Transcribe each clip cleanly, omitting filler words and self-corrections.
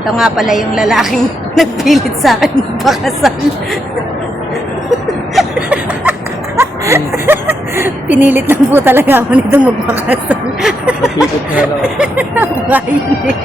Ito nga pala yung lalaking nagpilit sa akin magpakasal. Pinilit lang po talaga ako nito magpakasal. Napilit nga lang ako. Bayan eh.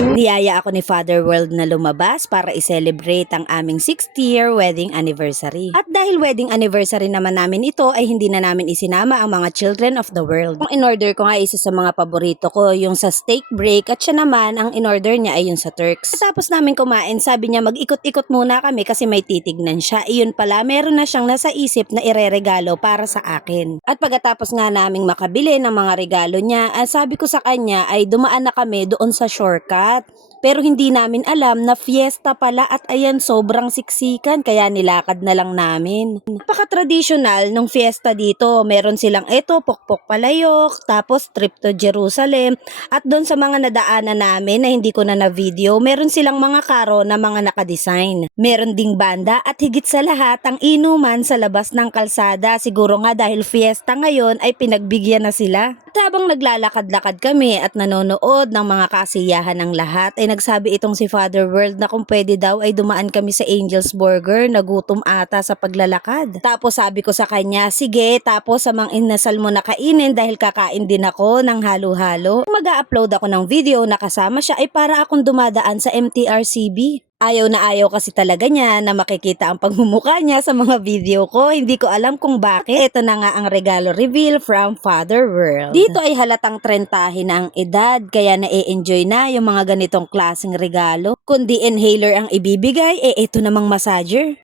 Niyaya ako ni Father World na lumabas para i-celebrate ang aming 6th year wedding anniversary. At dahil wedding anniversary naman namin ito ay hindi na namin isinama ang mga children of the world. Ang in-order ko nga isa sa mga paborito ko yung sa steak break at siya naman ang in-order niya ay yung sa Turks. Tapos namin kumain, sabi niya mag-ikot-ikot muna kami kasi may titignan siya. Iyon pala, meron na siyang nasa isip na ireregalo para sa akin. At pagkatapos nga naming makabili ng mga regalo niya, sabi ko sa kanya ay dumaan na kami doon sa shortcut. Pero hindi namin alam na fiesta pala at ayan sobrang siksikan kaya nilakad na lang namin. Napaka-traditional nung fiesta dito. Meron silang pokpok palayok, tapos trip to Jerusalem. At doon sa mga nadaanan namin na hindi ko na na-video, meron silang mga karo na mga nakadesign. Meron ding banda at higit sa lahat ang inuman sa labas ng kalsada. Siguro nga dahil fiesta ngayon ay pinagbigyan na sila. At habang naglalakad-lakad kami at nanonood ng mga kasiyahan ng lahat, ay nagsabi itong si Father World na kung pwede daw ay dumaan kami sa Angel's Burger, nagutom ata sa paglalakad. Tapos sabi ko sa kanya, sige, tapos samang inasal mo na kainin dahil kakain din ako ng halo-halo. Mag-a-upload ako ng video na kasama siya ay para akong dumadaan sa MTRCB. Ayaw na ayaw kasi talaga niya na makikita ang pagmumukha niya sa mga video ko. Hindi ko alam kung bakit. Ito na nga ang regalo reveal from Father World. Dito ay halatang 30 na ang edad, kaya na-e-enjoy na yung mga ganitong klaseng regalo. Kundi inhaler ang ibibigay, ito namang massager.